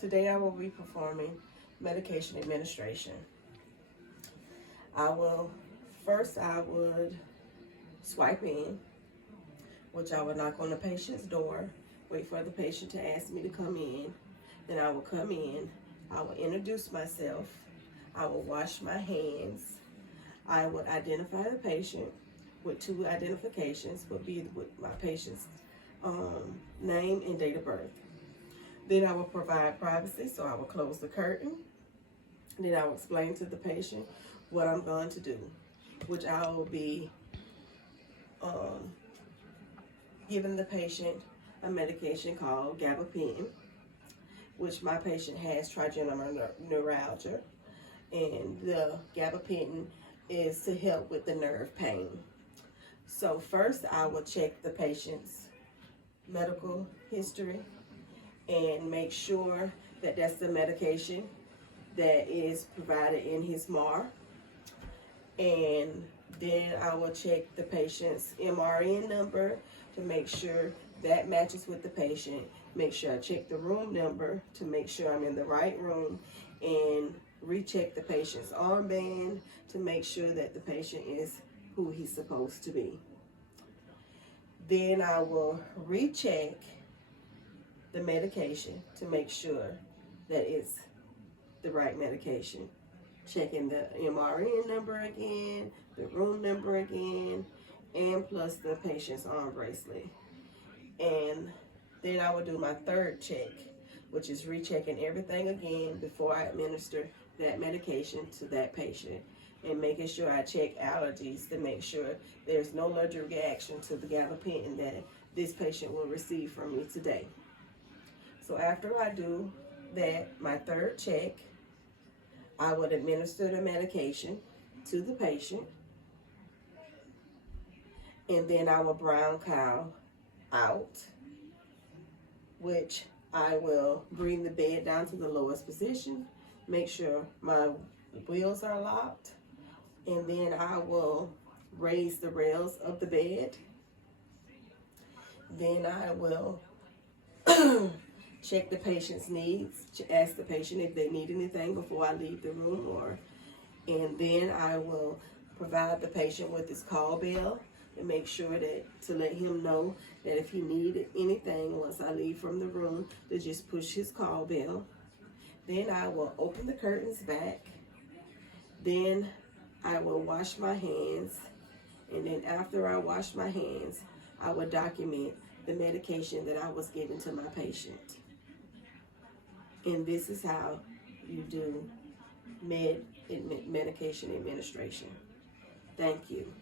Today I will be performing medication administration. I would swipe in, which I would knock on the patient's door, wait for the patient to ask me to come in. Then I will come in, I will introduce myself, I will wash my hands, I would identify the patient with 2 identifications, would be with my patient's name and date of birth. Then I will provide privacy, so I will close the curtain. Then I will explain to the patient what I'm going to do, which I will be giving the patient a medication called gabapentin, which my patient has trigeminal neuralgia, and the gabapentin is to help with the nerve pain. So first I will check the patient's medical history and make sure that that's the medication that is provided in his NUR. And then I will check the patient's MRN number to make sure that matches with the patient. Make sure I check the room number to make sure I'm in the right room, and recheck the patient's armband to make sure that the patient is who he's supposed to be. Then I will recheck the medication to make sure that it's the right medication. Checking the MRN number again, the room number again, and plus the patient's arm bracelet. And then I will do my third check, which is rechecking everything again before I administer that medication to that patient, and making sure I check allergies to make sure there's no allergic reaction to the gabapentin that this patient will receive from me today. So after I do that, my third check, I would administer the medication to the patient, and then I will brown cow out, which I will bring the bed down to the lowest position, make sure my wheels are locked, and then I will raise the rails of the bed. Then I will check the patient's needs, ask the patient if they need anything before I leave the room, and then I will provide the patient with his call bell and make sure that to let him know that if he needed anything once I leave from the room, to just push his call bell. Then I will open the curtains back. Then I will wash my hands, and then after I wash my hands, I will document the medication that I was giving to my patient. And this is how you do medication administration. Thank you.